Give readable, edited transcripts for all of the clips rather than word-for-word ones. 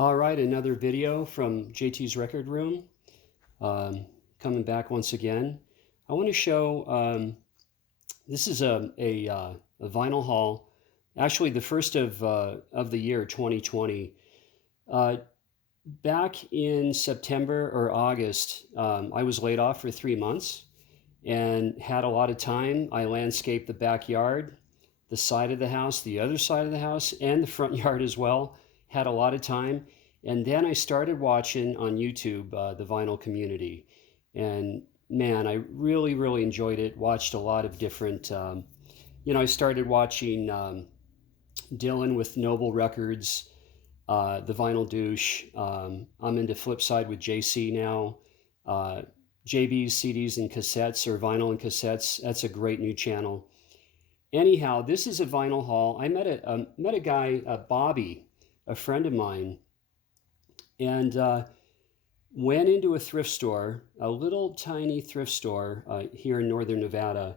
All right, another video from JT's Record Room. Coming back once again. I want to show, this is a vinyl haul, actually the first of the year, 2020. Back in September or August, I was laid off for 3 months and had a lot of time. I landscaped the backyard, the side of the house, the other side of the house, and the front yard as well. Had a lot of time. And then I started watching on YouTube the vinyl community. And man, I really, really enjoyed it. Watched a lot of different, I started watching Dylan with Noble Records, the Vinyl Douche. I'm into Flipside with JC now. JB's CDs and cassettes, or vinyl and cassettes. That's a great new channel. Anyhow, this is a vinyl haul. I met a guy, Bobby, a friend of mine, and went into a thrift store, a little tiny thrift store here in northern Nevada.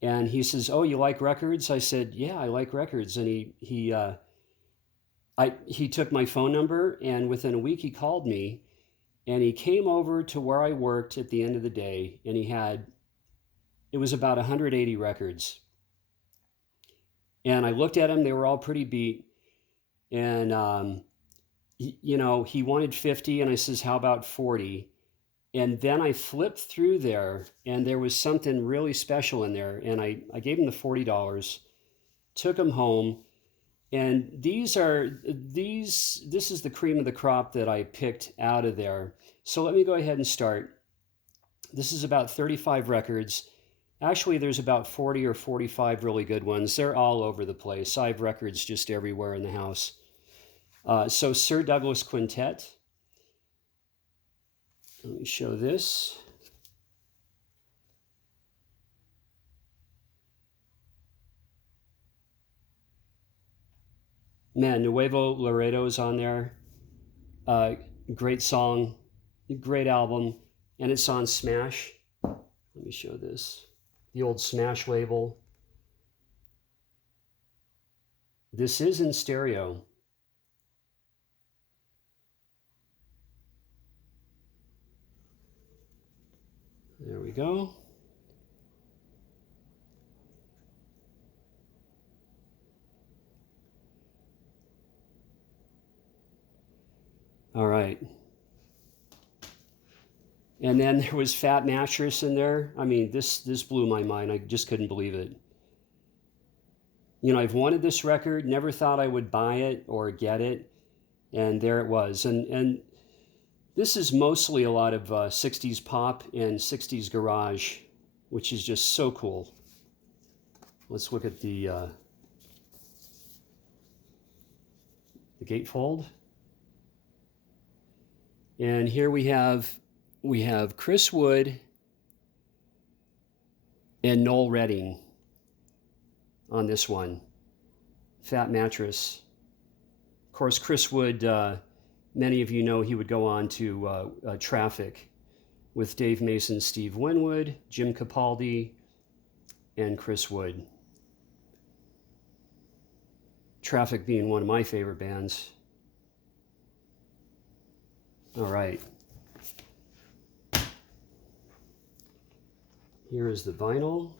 And he says, "Oh, you like records?" I said, "Yeah, I like records." And he took my phone number, and within a week he called me, and he came over to where I worked at the end of the day, and it was about 180 records. And I looked at them, they were all pretty beat. And, he wanted 50, and I says, "How about 40? And then I flipped through there, and there was something really special in there. And I gave him the $40, took him home. And this is the cream of the crop that I picked out of there. So let me go ahead and start. This is about 35 records. Actually, there's about 40 or 45 really good ones. They're all over the place. I have records just everywhere in the house. So Sir Douglas Quintet. Let me show this. Man, Nuevo Laredo is on there. Great song, great album, and it's on Smash. Let me show this. The old Smash label. This is in stereo. There we go. All right. And then there was Fat Mattress in there. I mean, this blew my mind. I just couldn't believe it. I've wanted this record, never thought I would buy it or get it, and there it was. And this is mostly a lot of 60s pop and 60s garage, which is just so cool. Let's look at the gatefold. And here we have Chris Wood and Noel Redding on this one. Fat Mattress. Of course, Chris Wood, many of you know he would go on to Traffic with Dave Mason, Steve Winwood, Jim Capaldi, and Chris Wood. Traffic being one of my favorite bands. All right. Here is the vinyl.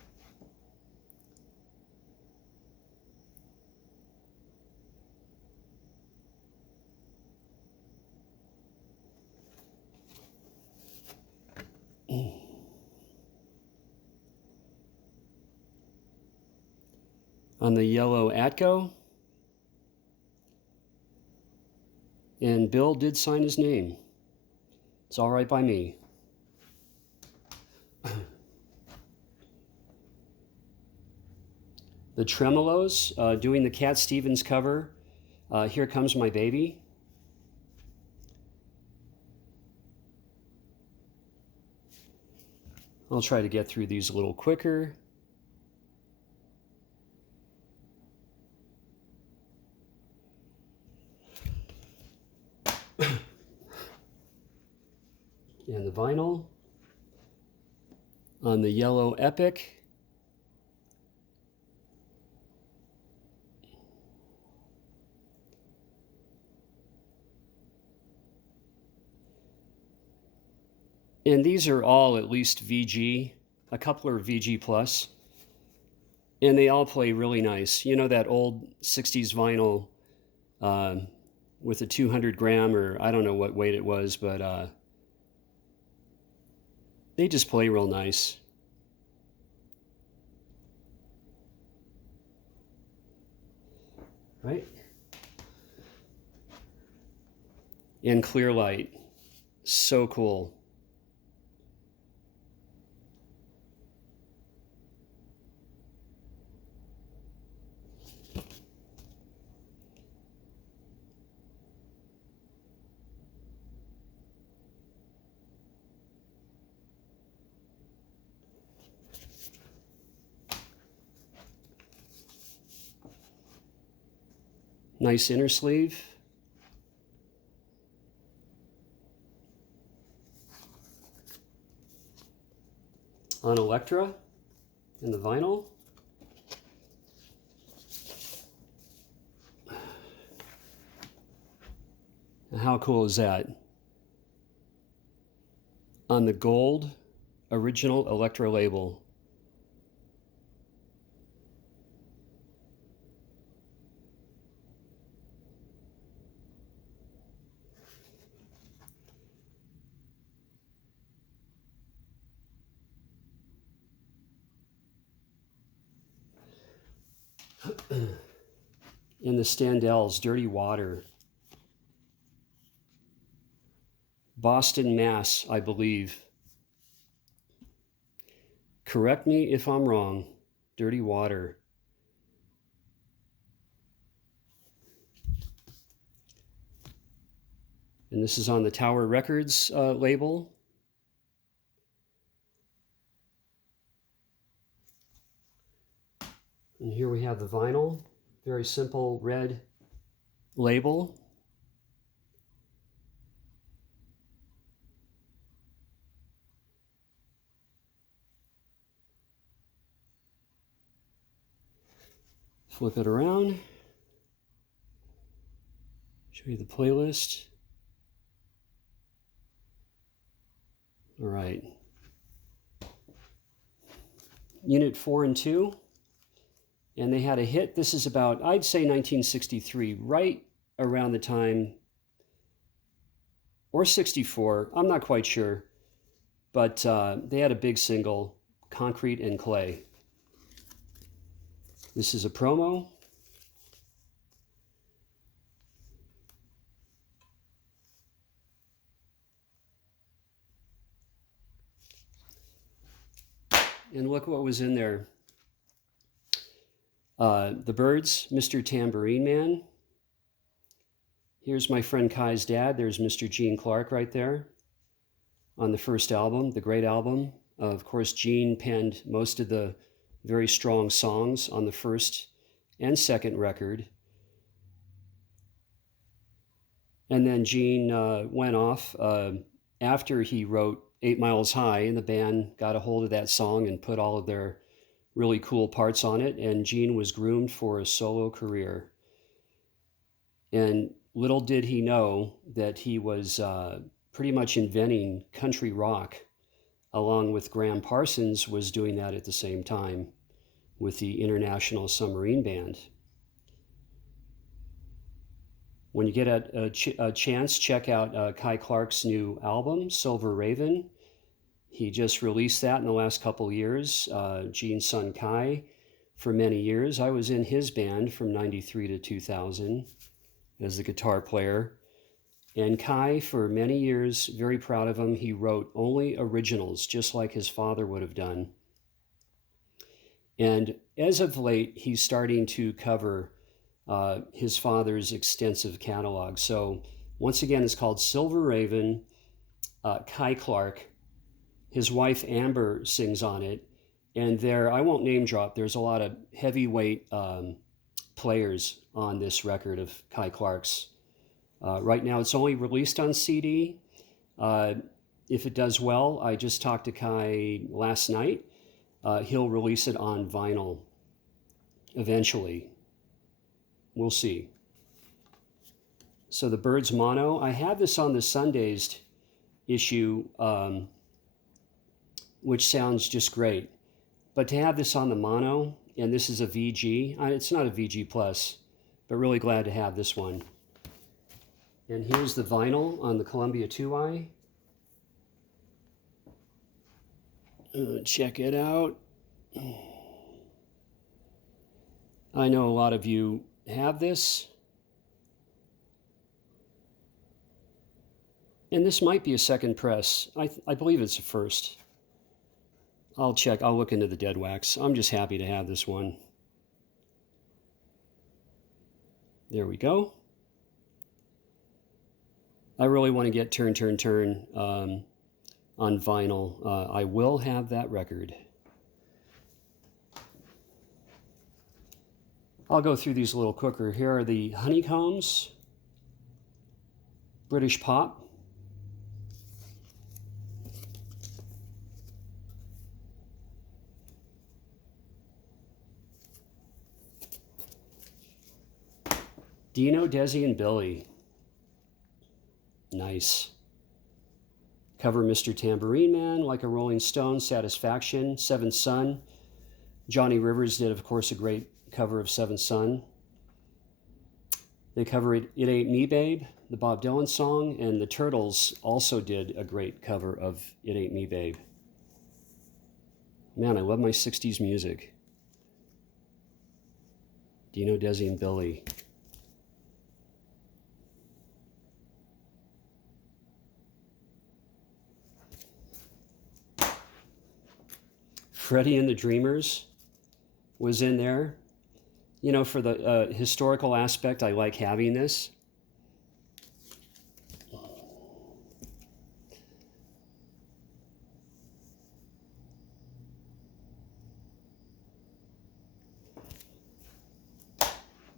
On the yellow Atco. And Bill did sign his name. It's all right by me. The Tremolos doing the Cat Stevens cover, Here Comes My Baby. I'll try to get through these a little quicker. And the vinyl on the yellow Epic. And these are all at least VG, a couple are VG plus, and they all play really nice. You know, that old 60s vinyl uh, with a 200 gram, or I don't know what weight it was, but they just play real nice. Right? And clear light. So cool. Nice inner sleeve. On Electra in the vinyl. How cool is that? On the gold original Electra label. In the Standells, Dirty Water. Boston, Mass, I believe. Correct me if I'm wrong. Dirty Water. And this is on the Tower Records label. And here we have the vinyl. Very simple red label. Flip it around. Show you the playlist. All right. Unit 4 and 2. And they had a hit. This is about, I'd say 1963, right around the time, or 64, I'm not quite sure. But they had a big single, Concrete and Clay. This is a promo. And look what was in there. The Byrds, Mr. Tambourine Man. Here's my friend Kai's dad. There's Mr. Gene Clark right there on the first album, the great album. Of course, Gene penned most of the very strong songs on the first and second record. And then Gene went off after he wrote 8 Miles High, and the band got a hold of that song and put all of their really cool parts on it, and Gene was groomed for a solo career. And little did he know that he was pretty much inventing country rock, along with Graham Parsons was doing that at the same time with the International Submarine Band. When you get a chance, check out Kai Clark's new album, Silver Raven. He just released that in the last couple years. Gene's son Kai, for many years. I was in his band from 93 to 2000 as the guitar player. And Kai, for many years, very proud of him, he wrote only originals, just like his father would have done. And as of late, he's starting to cover his father's extensive catalog. So once again, it's called Silver Raven, Kai Clark. His wife Amber sings on it. And there, I won't name drop, there's a lot of heavyweight players on this record of Kai Clark's. Right now, it's only released on CD. If it does well, I just talked to Kai last night. He'll release it on vinyl eventually. We'll see. So the Byrds mono, I have this on the Sundazed issue which sounds just great. But to have this on the mono, and this is a VG, it's not a VG plus, but really glad to have this one. And here's the vinyl on the Columbia 2i. Check it out. I know a lot of you have this. And this might be a second press. I believe it's a first. I'll check. I'll look into the dead wax. I'm just happy to have this one. There we go. I really want to get Turn, Turn, Turn on vinyl. I will have that record. I'll go through these a little quicker. Here are the Honeycombs, British pop. Dino, Desi, and Billy. Nice. Cover Mr. Tambourine Man, Like a Rolling Stone, Satisfaction, Seventh Son. Johnny Rivers did, of course, a great cover of Seventh Son. They cover It Ain't Me Babe, the Bob Dylan song, and the Turtles also did a great cover of It Ain't Me Babe. Man, I love my 60s music. Dino, Desi, and Billy. Freddie and the Dreamers was in there. You know, for the historical aspect, I like having this.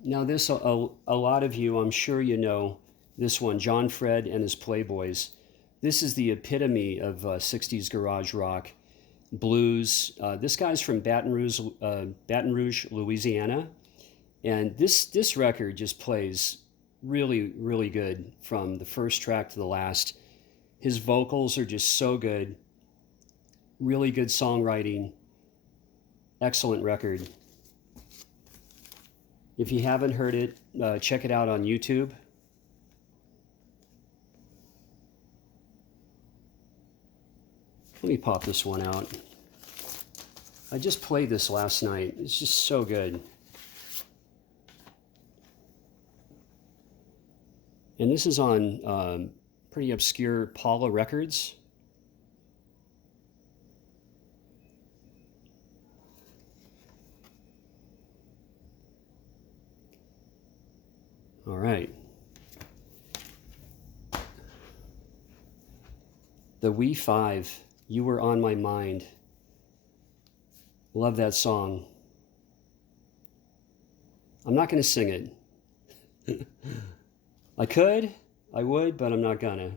Now this, a lot of you, I'm sure you know this one, John Fred and his Playboys. This is the epitome of 60s garage rock. Blues. This guy's from Baton Rouge, Louisiana, and this record just plays really, really good from the first track to the last. His vocals are just so good. Really good songwriting. Excellent record. If you haven't heard it, check it out on YouTube. Let me pop this one out. I just played this last night. It's just so good. And this is on pretty obscure Paula Records. All right. The We Five, You Were on My Mind. Love that song. I'm not going to sing it. I could, I would, but I'm not gonna.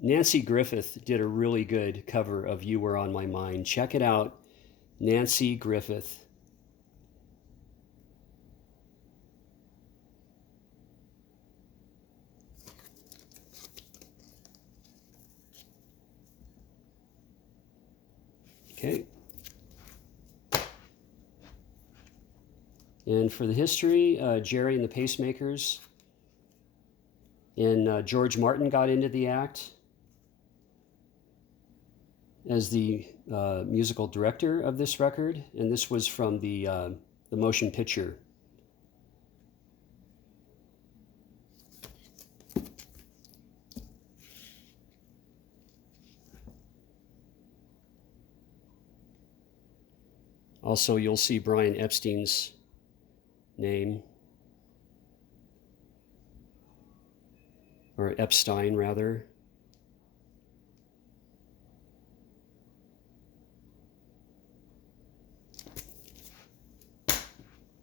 Nancy Griffith did a really good cover of You Were on My Mind. Check it out, Nancy Griffith. Okay. And for the history, Jerry and the Pacemakers. And George Martin got into the act as the musical director of this record. And this was from the motion picture. Also, you'll see Brian Epstein's name, or Epstein rather.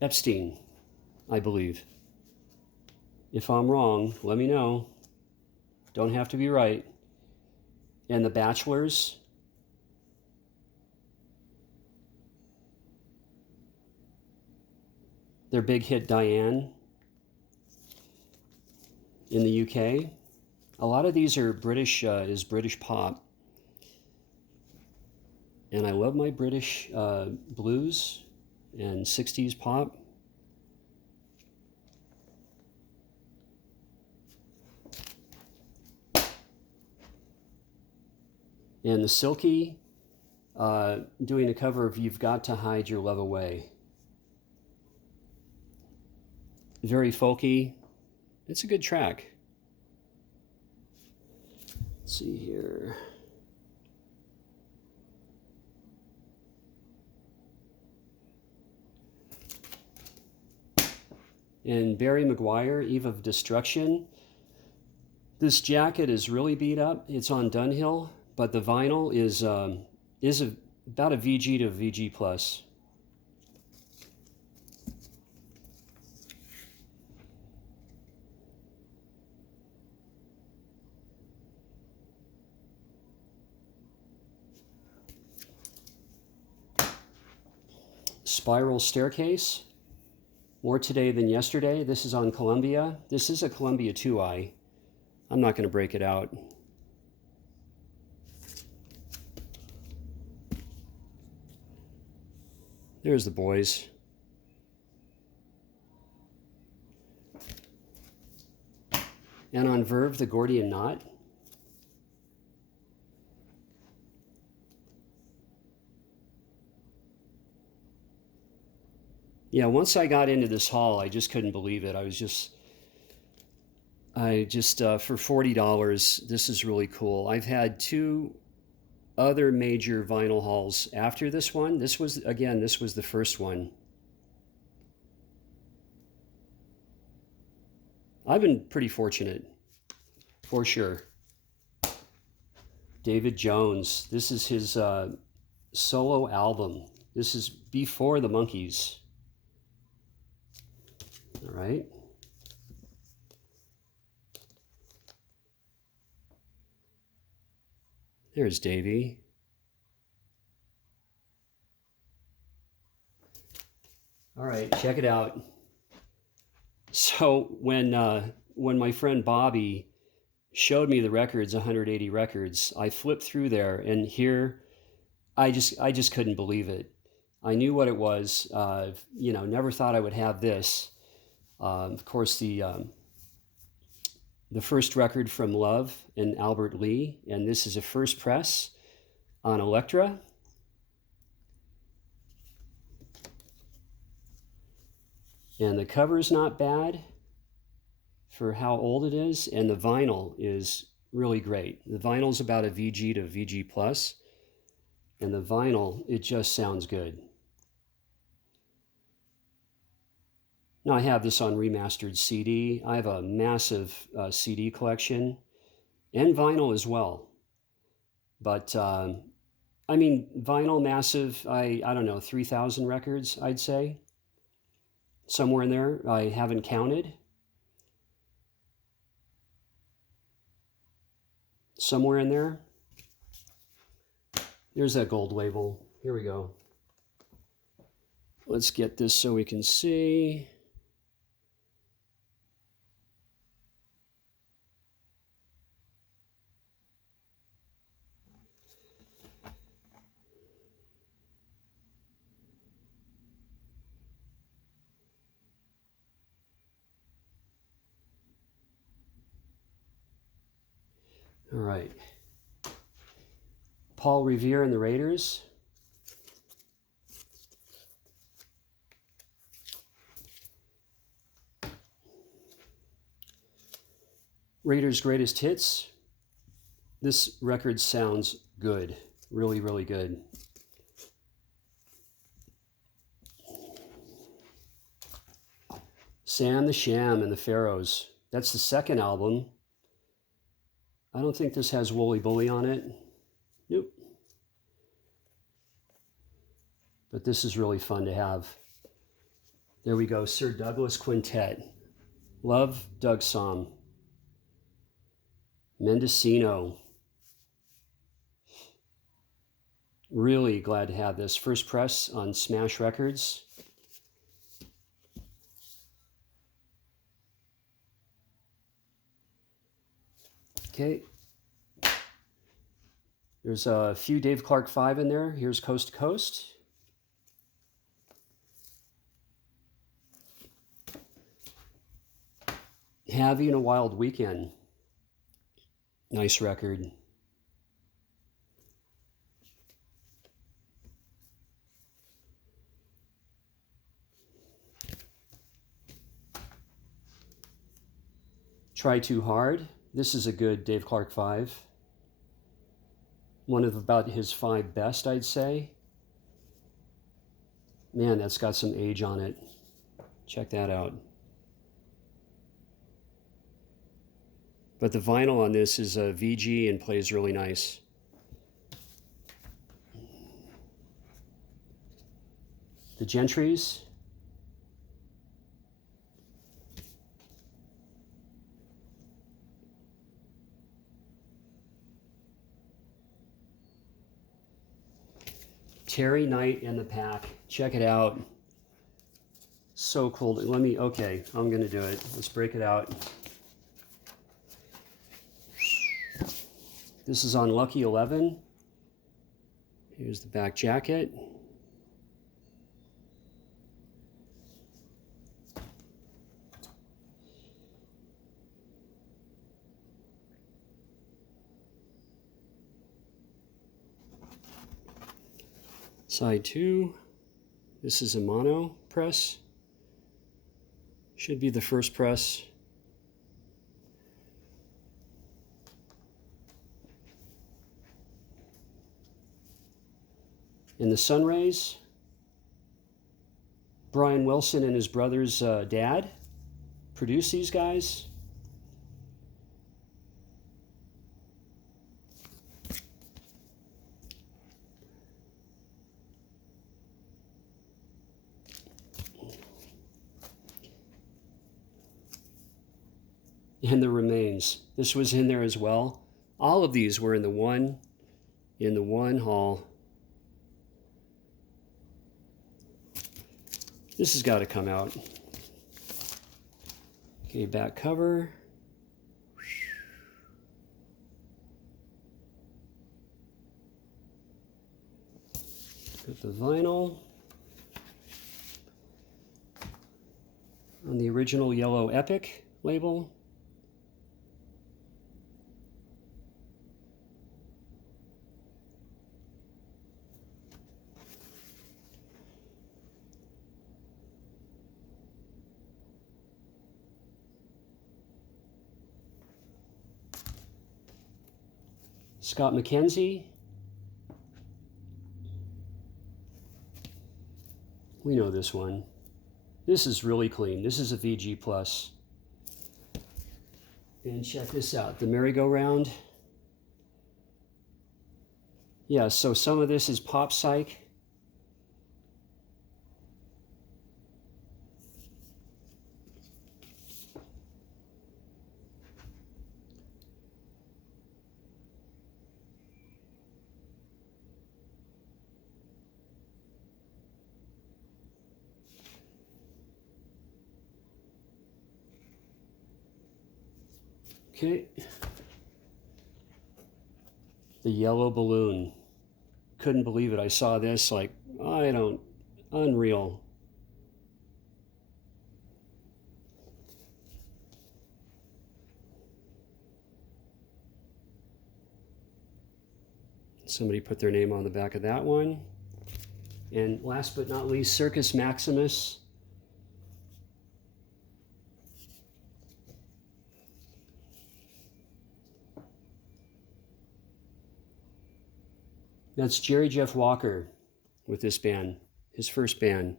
Epstein, I believe. If I'm wrong, let me know. Don't have to be right. And The Bachelors. Their big hit Diane in the UK. A lot of these are British, is British pop. And I love my British blues and 60s pop. And the Silky doing a cover of You've Got to Hide Your Love Away. Very folky. It's a good track. Let's see here. And Barry Maguire, Eve of Destruction. This jacket is really beat up. It's on Dunhill, but the vinyl is about a VG to VG plus. Spiral Staircase. More Today Than Yesterday. This is on Columbia. This is a Columbia 2i. I'm not going to break it out. There's the boys. And on Verve, the Gordian Knot. Yeah, once I got into this haul, I just couldn't believe it. For $40, this is really cool. I've had two other major vinyl hauls after this one. This was the first one. I've been pretty fortunate, for sure. David Jones. This is his solo album. This is before the Monkees. All right. There's Davey. All right, check it out. So when my friend Bobby showed me the records, 180 records, I flipped through there, and here I just couldn't believe it. I knew what it was. Never thought I would have this. Of course, the first record from Love and Albert Lee, and this is a first press on Elektra. And the cover's not bad for how old it is, and the vinyl is really great. The vinyl's about a VG to VG plus, and the vinyl, it just sounds good. Now I have this on remastered CD. I have a massive CD collection and vinyl as well. But vinyl massive, I don't know, 3,000 records, I'd say. Somewhere in there, I haven't counted. Somewhere in there. There's that gold label. Here we go. Let's get this so we can see. All right. Paul Revere and the Raiders. Raiders' Greatest Hits. This record sounds good. Really, really good. Sam the Sham and the Pharaohs. That's the second album. I don't think this has Wooly Bully on it. Nope. But this is really fun to have. There we go, Sir Douglas Quintet. Love, Doug Somm. Mendocino. Really glad to have this. First press on Smash Records. Okay. There's a few Dave Clark 5 in there. Here's Coast to Coast. Having a Wild Weekend. Nice record. Try Too Hard. This is a good Dave Clark 5. One of about his 5 best, I'd say. Man, that's got some age on it. Check that out. But the vinyl on this is a VG and plays really nice. The Gentrys. Terry Knight and the Pack. Check it out. So cool. Okay, I'm going to do it. Let's break it out. This is on Lucky 11. Here's the back jacket. Side 2. This is a mono press. Should be the first press. In the Sunrays, Brian Wilson and his brother's dad produced these guys. And The Remains. This was in there as well. All of these were in the one haul. This has got to come out. Okay, back cover. Got the vinyl. On the original yellow Epic label. Scott McKenzie. We know this one. This is really clean. This is a VG Plus. And check this out, the merry-go-round. Yeah, so some of this is Pop Psych. Okay. The Yellow Balloon. Couldn't believe it. I saw this like, unreal. Somebody put their name on the back of that one. And last but not least, Circus Maximus. That's Jerry Jeff Walker with this band, his first band.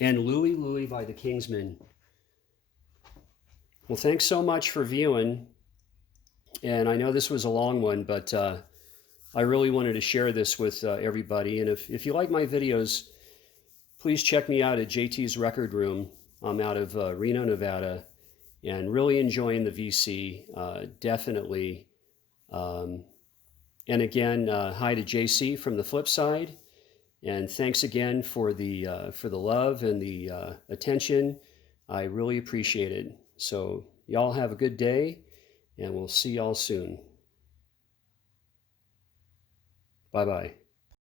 And Louie Louie by the Kingsmen. Well, thanks so much for viewing. And I know this was a long one, but I really wanted to share this with everybody. And if you like my videos, please check me out at JT's Record Room. I'm out of Reno, Nevada, and really enjoying the VC, definitely. And again, hi to JC from the flip side, and thanks again for the love and the attention. I really appreciate it. So y'all have a good day, and we'll see y'all soon. Bye bye.